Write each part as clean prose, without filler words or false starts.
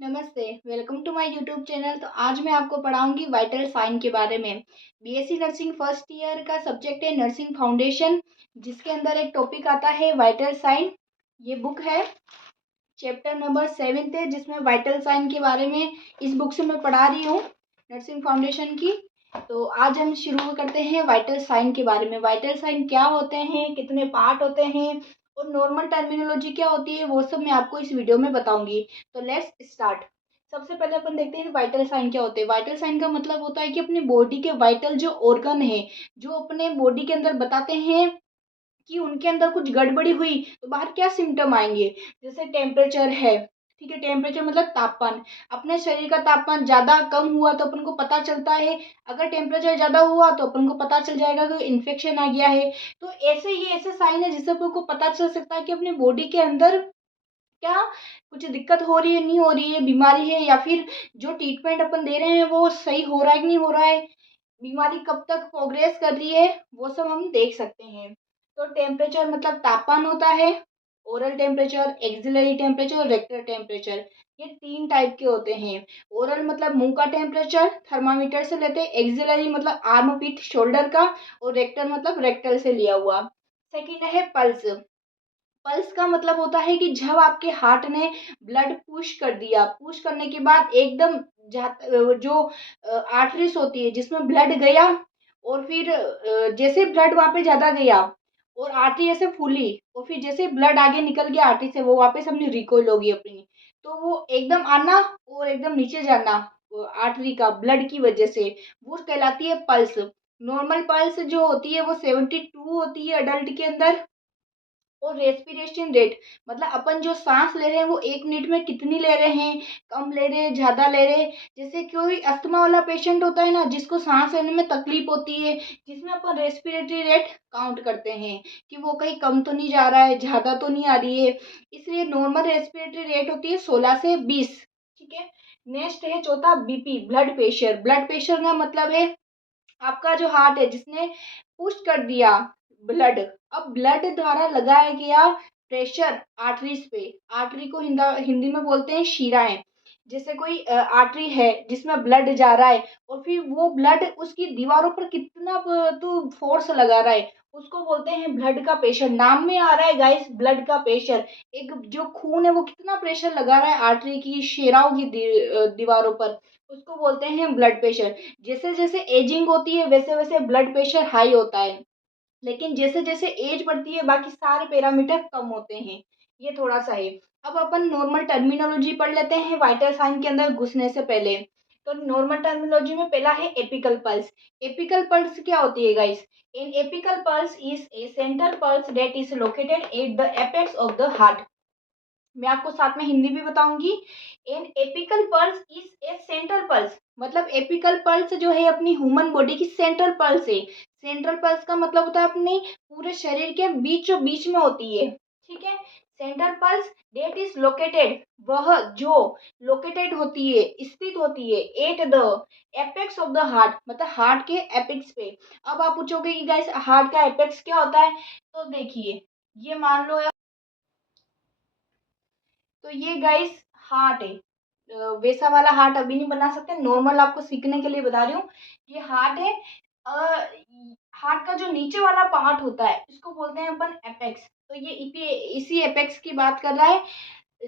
नमस्ते, welcome to my YouTube channel. तो आज मैं आपको पढ़ाऊंगी वाइटल साइन के बारे में। बीएससी नर्सिंग फर्स्ट ईयर का सब्जेक्ट है नर्सिंग फाउंडेशन, जिसके अंदर एक टॉपिक आता है वाइटल साइन। ये बुक है, चैप्टर नंबर 7 है, जिसमें वाइटल साइन के बारे में इस बुक से मैं पढ़ा रही हूँ, नर्सिंग फाउंडेशन की। तो आज हम शुरू करते हैं वाइटल साइन के बारे में। वाइटल साइन क्या होते हैं, कितने पार्ट होते हैं और नॉर्मल टर्मिनोलॉजी क्या होती है, वो सब मैं आपको इस वीडियो में बताऊंगी। तो लेट्स स्टार्ट। सबसे पहले अपन देखते हैं वाइटल साइन क्या होते हैं। वाइटल साइन का मतलब होता है कि अपनी बॉडी के वाइटल जो ऑर्गन है, जो अपने बॉडी के अंदर बताते हैं कि उनके अंदर कुछ गड़बड़ी हुई तो बाहर क्या सिम्टम आएंगे। जैसे टेम्परेचर है, ठीक है, टेम्परेचर मतलब तापमान। अपने शरीर का तापमान ज्यादा कम हुआ तो अपन को पता चलता है। अगर टेम्परेचर ज्यादा हुआ तो अपन को पता चल जाएगा कि इन्फेक्शन आ गया है। तो ऐसे ये ऐसे साइन है जिससे अपन को पता चल सकता है कि अपनी बॉडी के अंदर क्या कुछ दिक्कत हो रही है, नहीं हो रही है, बीमारी है, या फिर जो ट्रीटमेंट अपन दे रहे हैं वो सही हो रहा है कि नहीं हो रहा है, बीमारी कब तक प्रोग्रेस कर रही है, वो सब हम देख सकते हैं। तो टेम्परेचर मतलब तापमान होता है, ओरल टेम्परेचर, एक्सिलरी टेम्परेचर और रेक्टल टेम्परेचर। ये तीन टाइप के होते हैं। ओरल मतलब मुंह का टेम्परेचर, थर्मामीटर से लेते हैं। एक्सिलरी मतलब आर्म पीठ शोल्डर का, और रेक्टल मतलब रेक्टल से लिया हुआ। सेकेंड है पल्स। पल्स का मतलब होता है कि जब आपके हार्ट ने ब्लड पुश कर दिया, पुश करने के बाद एकदम जो आर्टरीज होती है जिसमें ब्लड गया, और फिर जैसे ब्लड वहां पे ज्यादा गया और आर्टरी ऐसे फूली, और फिर जैसे ब्लड आगे निकल गया आर्टरी से, वो वापस अपनी रिकॉइल होगी अपनी। तो वो एकदम आना और एकदम नीचे जाना आर्टरी का ब्लड की वजह से, वो कहलाती है पल्स। नॉर्मल पल्स जो होती है वो 72 होती है अडल्ट के अंदर। और रेस्पिरेशन रेट मतलब अपन जो सांस ले रहे हैं वो 1 मिनट में कितनी ले रहे हैं, कम ले रहे हैं, ज्यादा ले रहे हैं। जैसे कोई अस्थमा वाला पेशेंट होता है ना, जिसको सांस लेने में तकलीफ होती है, जिसमें अपन रेस्पिरेटरी रेट काउंट करते हैं कि वो कहीं कम तो नहीं जा रहा है, ज्यादा तो नहीं आ रही है। इसलिए नॉर्मल रेस्पिरेटरी रेट होती है 16 से 20। ठीक है। नेक्स्ट है चौथा BP, blood pressure. Blood pressure का मतलब है आपका जो हार्ट है जिसने पुश कर दिया ब्लड, अब ब्लड द्वारा लगाया गया प्रेशर आर्टरीज पे। आर्टरी को हिंदी में बोलते हैं शिराएं। जैसे कोई आर्टरी है जिसमें ब्लड जा रहा है, और फिर वो ब्लड उसकी दीवारों पर कितना तो फोर्स लगा रहा है, उसको बोलते हैं ब्लड का प्रेशर। नाम में आ रहा है गाइस, ब्लड का प्रेशर। एक जो खून है वो कितना प्रेशर लगा रहा है आर्टरी की शिराओं की दीवारों पर, उसको बोलते हैं ब्लड प्रेशर। जैसे जैसे एजिंग होती है वैसे वैसे ब्लड प्रेशर हाई होता है, लेकिन जैसे जैसे एज बढ़ती है बाकी सारे पैरामीटर कम होते हैं। ये थोड़ा सा है। अब अपन नॉर्मल टर्मिनोलॉजी पढ़ लेते हैं वाइटल साइन के अंदर घुसने से पहले। तो नॉर्मल टर्मिनोलॉजी में पहला है एपिकल पल्स। एपिकल पल्स क्या होती है guys? An apical pulse is a center pulse that is located at the apex of the heart. मैं आपको साथ में हिंदी भी बताऊंगी। An apical pulse is a central pulse, मतलब एपिकल पल्स जो है अपनी ह्यूमन बॉडी की सेंट्रल पल्स है। सेंट्रल पल्स का मतलब होता है अपने पूरे शरीर के बीचों बीच में होती है। ठीक है। Central pulse that is located, वह जो लोकेटेड होती है, स्थित होती है at the apex of the heart, मतलब हार्ट के एपेक्स पे। अब आप पूछोगे कि गाइस हार्ट का एपेक्स क्या होता है? तो देखिए, ये मान लो, तो ये गाइस हार्ट है। वैसा वाला हार्ट अभी नहीं बना सकते, नॉर्मल आपको सीखने के लिए बता रही हूँ। ये हार्ट है। हार्ट का जो नीचे वाला पार्ट होता है इसको बोलते हैं अपन एपेक्स। तो ये इसी एपेक्स की बात कर रहा है।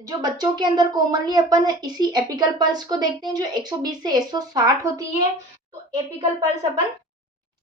जो बच्चों के अंदर कॉमनली अपन इसी एपिकल पल्स को देखते हैं, जो 120 से 160 होती है। तो एपिकल पल्स अपन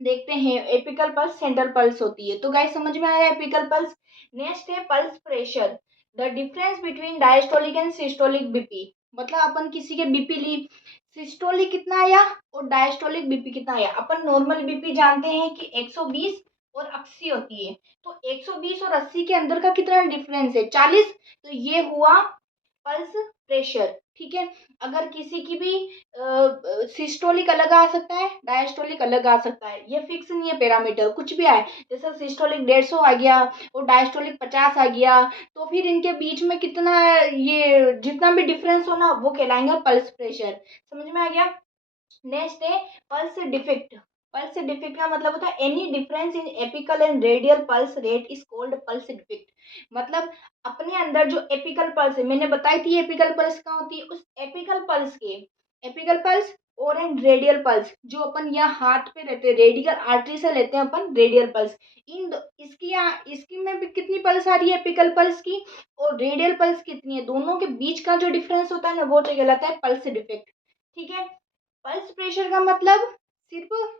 देखते हैं, एपिकल पल्स सेंट्रल पल्स होती है। तो गाइस समझ में आया एपिकल पल्स। नेक्स्ट है pulse pressure, the difference between diastolic and systolic BP. मतलब अपन किसी के बीपी ली, सिस्टोलिक कितना आया और डायस्टोलिक बीपी कितना आया। अपन नॉर्मल बीपी जानते हैं कि 120 और 80 होती है। तो 120 और 80 के अंदर का कितना डिफरेंस है? 40। तो ये हुआ पल्स प्रेशर। ठीक है। अगर किसी की भी सिस्टोलिक अलग आ सकता है, डायस्टोलिक अलग आ सकता है, ये फिक्स नहीं है पैरामीटर, कुछ भी आए। जैसे सिस्टोलिक 150 आ गया और डायस्टोलिक 50 आ गया, तो फिर इनके बीच में कितना, ये जितना भी डिफरेंस हो ना वो कहलाएंगे पल्स प्रेशर। समझ में आ गया? नेक्स्ट है पल्स डिफेक्ट। पल्स डिफेक्ट का मतलब होता है any difference in apical and radial pulse rate is called pulse defect. मतलब अपने अंदर जो एपिकल पल्स है, मैंने बताई थी एपिकल पल्स कहाँ होती है, उस एपिकल पल्स के, एपिकल पल्स और एंड रेडियल पल्स जो अपन यहाँ हाथ पे रहते हैं, रेडियल आर्टरी से लेते हैं अपन रेडियल पल्स। इसकी यहाँ इसकी में भी कितनी पल्स आ रही है एपिकल पल्स की, और रेडियल पल्स कितनी है, दोनों के बीच का जो डिफरेंस होता है ना वो कहलाता है पल्स डिफेक्ट। ठीक है। पल्स प्रेशर का मतलब सिर्फ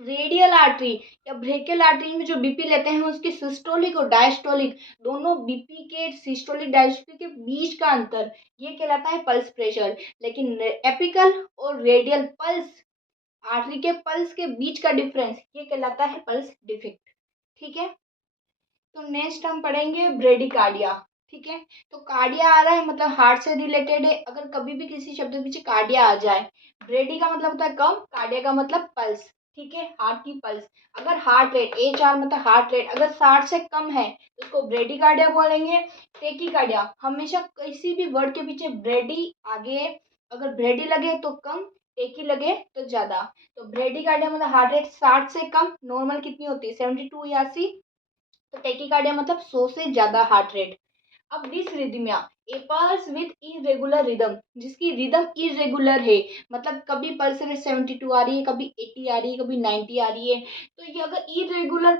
रेडियल आर्टरी या ब्रेकियल आर्टरी में जो बीपी लेते हैं उसकी सिस्टोलिक और डायस्टोलिक, दोनों बीपी के सिस्टोलिक डायस्टोलिक के बीच का अंतर, ये कहलाता है पल्स प्रेशर। लेकिन एपिकल और रेडियल पल्स आर्टरी के पल्स के बीच का डिफरेंस ये कहलाता है पल्स डिफेक्ट। ठीक है। तो नेक्स्ट हम पढ़ेंगे ब्रेडिकार्डिया। ठीक है। तो कार्डिया आ रहा है मतलब हार्ट से रिलेटेड है, अगर कभी भी किसी शब्द के पीछे कार्डिया आ जाए, ब्रेडी का मतलब होता है कम, कार्डिया का मतलब पल्स। ठीक है, हार्ट की पल्स। अगर हार्ट रेट HR मतलब हार्ट रेट अगर 60 से कम है तो उसको ब्रेडिकार्डिया बोलेंगे। टेकीकार्डिया, हमेशा किसी भी वर्ड के पीछे ब्रेडी आगे, अगर ब्रेडी लगे तो कम, टेकी लगे तो ज्यादा। तो ब्रेडिकार्डिया मतलब हार्ट रेट 60 से कम, नॉर्मल कितनी होती है 72 या 80, तो टेकिकार्डिया मतलब 100 से ज्यादा हार्ट रेट। अब डिसरिदमिया, ए पल्स विद इरेगुलर रिदम, जिसकी रिदम इरेगुलर है, मतलब कभी पल्स रेट 72 आ रही है, कभी 80 आ रही है, कभी 90 आ रही है, तो ये अगर इरेगुलर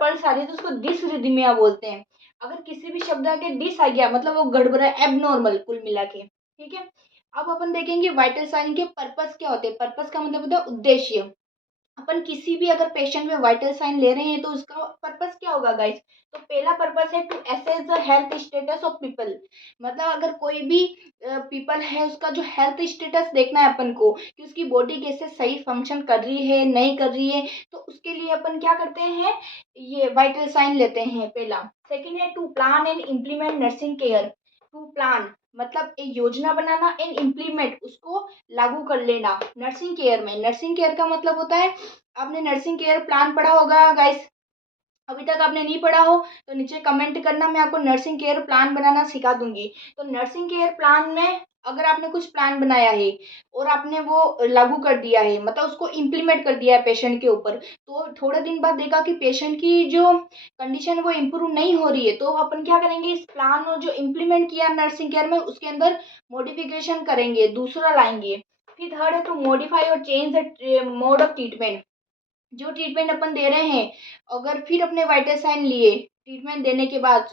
पल्स आ रही है तो उसको डिसरिदमिया बोलते हैं। अगर किसी भी शब्द आगे डिस आ गया मतलब वो गड़बड़ा, एबनॉर्मल कुल मिला के। ठीक है। अब अपन देखेंगे वाइटल साइन के पर्पस क्या होते हैं। पर्पस का मतलब होता है उद्देश्य। अपन किसी भी अगर पेशेंट में वाइटल साइन ले रहे हैं तो उसका पर्पस क्या होगा गाइस। तो पहला पर्पस है to assess the health status of people, मतलब अगर कोई भी पीपल है उसका जो हेल्थ स्टेटस देखना है अपन को कि उसकी बॉडी कैसे सही फंक्शन कर रही है नहीं कर रही है, तो उसके लिए अपन क्या करते हैं, ये वाइटल साइन लेते हैं पहला। सेकंड है to plan and implement nursing care. To plan मतलब एक योजना बनाना एंड इम्प्लीमेंट उसको लागू कर लेना नर्सिंग केयर में। नर्सिंग केयर का मतलब होता है, आपने नर्सिंग केयर प्लान पढ़ा होगा गाइस, अभी तक आपने नहीं पढ़ा हो तो नीचे कमेंट करना, मैं आपको नर्सिंग केयर प्लान बनाना सिखा दूंगी। तो नर्सिंग केयर प्लान में अगर आपने कुछ प्लान बनाया है और आपने वो लागू कर दिया है, मतलब उसको इम्प्लीमेंट कर दिया है पेशेंट के ऊपर, तो थोड़े दिन बाद देखा कि पेशेंट की जो कंडीशन वो इम्प्रूव नहीं हो रही है, तो अपन क्या करेंगे, इस प्लान और जो इम्प्लीमेंट किया नर्सिंग केयर में उसके अंदर मॉडिफिकेशन करेंगे, दूसरा लाएंगे। फिर थर्ड है टू मॉडिफाई और change the mode of treatment. जो ट्रीटमेंट अपन दे रहे हैं, अगर फिर अपने वाइटल साइन लिए ट्रीटमेंट देने के बाद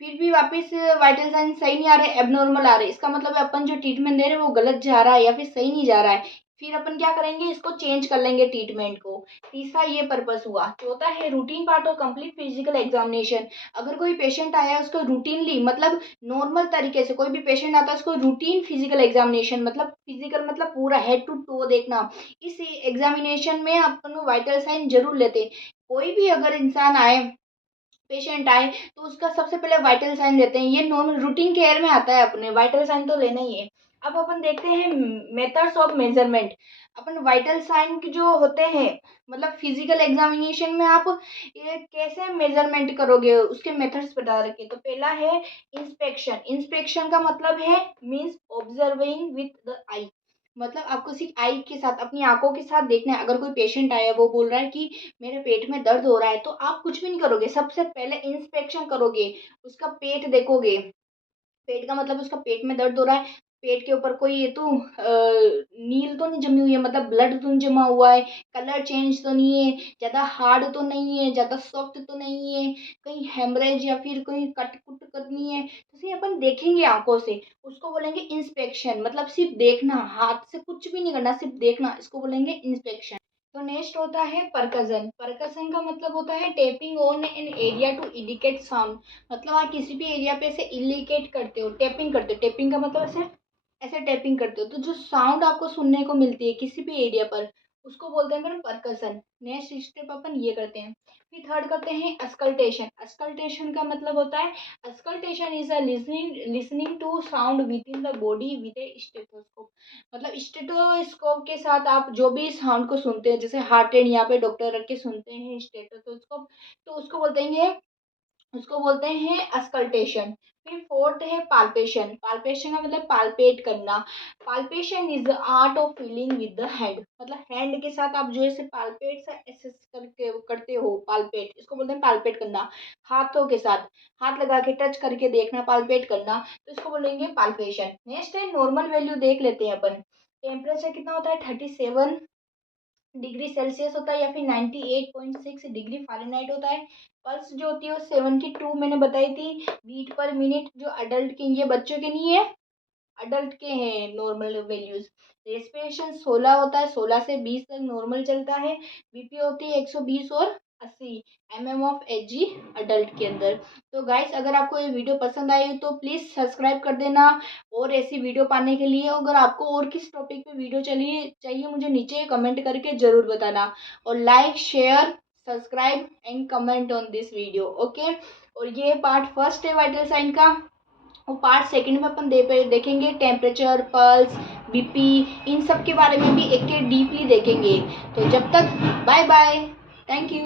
फिर भी वापस वाइटल साइन सही नहीं आ रहे, एबनॉर्मल आ रहे, इसका मतलब है अपन जो ट्रीटमेंट दे रहे हैं वो गलत जा रहा है या फिर सही नहीं जा रहा है, फिर अपन क्या करेंगे, इसको चेंज कर लेंगे ट्रीटमेंट को। तीसरा ये पर्पस हुआ। चौथा है routine part of complete physical examination. अगर कोई पेशेंट आया है उसको रूटीनली मतलब नॉर्मल तरीके से, कोई भी पेशेंट आता है उसको रूटीन फिजिकल एग्जामिनेशन मतलब फिजिकल मतलब पूरा हेड टू टो देखना, इस एग्जामिनेशन में अपन वाइटल साइन जरूर लेते। कोई भी अगर इंसान आए, पेशेंट आए, तो उसका सबसे पहले वाइटल साइन लेते हैं, ये नॉर्मल रूटीन केयर में आता है, अपने वाइटल साइन तो लेना ही है। अब अपन देखते हैं मेथड्स ऑफ मेजरमेंट। अपन वाइटल साइन के जो होते हैं मतलब फिजिकल एग्जामिनेशन में आप ये कैसे मेजरमेंट करोगे उसके मेथड्स बता रखे। तो पहला है इंस्पेक्शन। इंस्पेक्शन का मतलब है मीन्स ऑब्जर्विंग विथ द आई, मतलब आपको सिर्फ आई के साथ अपनी आंखों के साथ देखना है। अगर कोई पेशेंट आया वो बोल रहा है कि मेरे पेट में दर्द हो रहा है, तो आप कुछ भी नहीं करोगे, सबसे पहले इंस्पेक्शन करोगे, उसका पेट देखोगे। पेट का मतलब उसका पेट में दर्द हो रहा है, पेट के ऊपर कोई ये तो नील तो नहीं जमी हुई है, मतलब ब्लड तो नहीं जमा हुआ है, कलर चेंज तो नहीं है, ज़्यादा हार्ड तो नहीं है, ज़्यादा सॉफ्ट तो नहीं है, कहीं हेमरेज या फिर कहीं कट कुट करनी है, तो इसे अपन देखेंगे आंखों से, उसको बोलेंगे इंस्पेक्शन। मतलब सिर्फ देखना, हाथ से कुछ भी नहीं करना, सिर्फ देखना, इसको बोलेंगे इंस्पेक्शन। तो नेक्स्ट होता है परकसन। परकसन का मतलब होता है tapping on an area to indicate sound, मतलब आप किसी भी एरिया पे ऐसे इंडिकेट करते हो, टैपिंग करते हो, टैपिंग का मतलब ऐसे ऐसे टैपिंग करते हो, तो जो साउंड आपको सुनने को मिलती है किसी भी एरिया पर उसको बोलते हैं मैडम परकसन। नेक्स्ट स्टेप अपन ये करते हैं। फिर थर्ड करते हैं अस्कल्टेशन। अस्कल्टेशन का मतलब होता है, auscultation is a listening listening to sound within the body with a stethoscope, मतलब स्टेथोस्कोप के साथ आप जो भी साउंड को सुनते हैं, जैसे हार्ट रेट यहाँ पे डॉक्टर रख के सुनते हैं स्टेथोस्कोप, तो उसको बोलते हैं उसको बोलते हैं अस्कल्टेशन। फिर फोर्थ है पाल्पेशन। पाल्पेशन का मतलब पाल्पेट करना। Palpation is the art of feeling with the hand, मतलब हैंड के साथ आप जो है पाल्पेट सा एसेस करके करते हो, पाल्पेट इसको बोलते हैं पाल्पेट करना। हाथों के साथ हाथ लगा के टच करके देखना, पाल्पेट करना, तो इसको बोलेंगे पाल्पेशन। नेक्स्ट है नॉर्मल वैल्यू, देख लेते हैं अपन। टेम्परेचर कितना होता है, 37 डिग्री सेल्सियस होता है या फिर 98.6 डिग्री फ़ारेनहाइट होता है। पल्स जो होती है वो 72 मैंने बताई थी बीट पर मिनट, जो अडल्ट के, ये बच्चों के नहीं है, अडल्ट के हैं नॉर्मल वैल्यूज। रेस्पिरेशन 16 होता है, 16 से 20 तक नॉर्मल चलता है। बीपी होती है 120 और 80 mm/Hg अडल्ट के अंदर। तो गाइस, अगर आपको ये वीडियो पसंद आई तो प्लीज़ सब्सक्राइब कर देना, और ऐसी वीडियो पाने के लिए अगर आपको और किस टॉपिक पे वीडियो चाहिए मुझे नीचे कमेंट करके ज़रूर बताना। और like share subscribe and comment on this video, okay. और ये पार्ट फर्स्ट है वाइटल साइन का, और पार्ट सेकंड में अपन देखेंगे टेम्परेचर, पल्स, बीपी, इन सब के बारे में भी एक डीपली देखेंगे। तो जब तक बाय बाय, थैंक यू।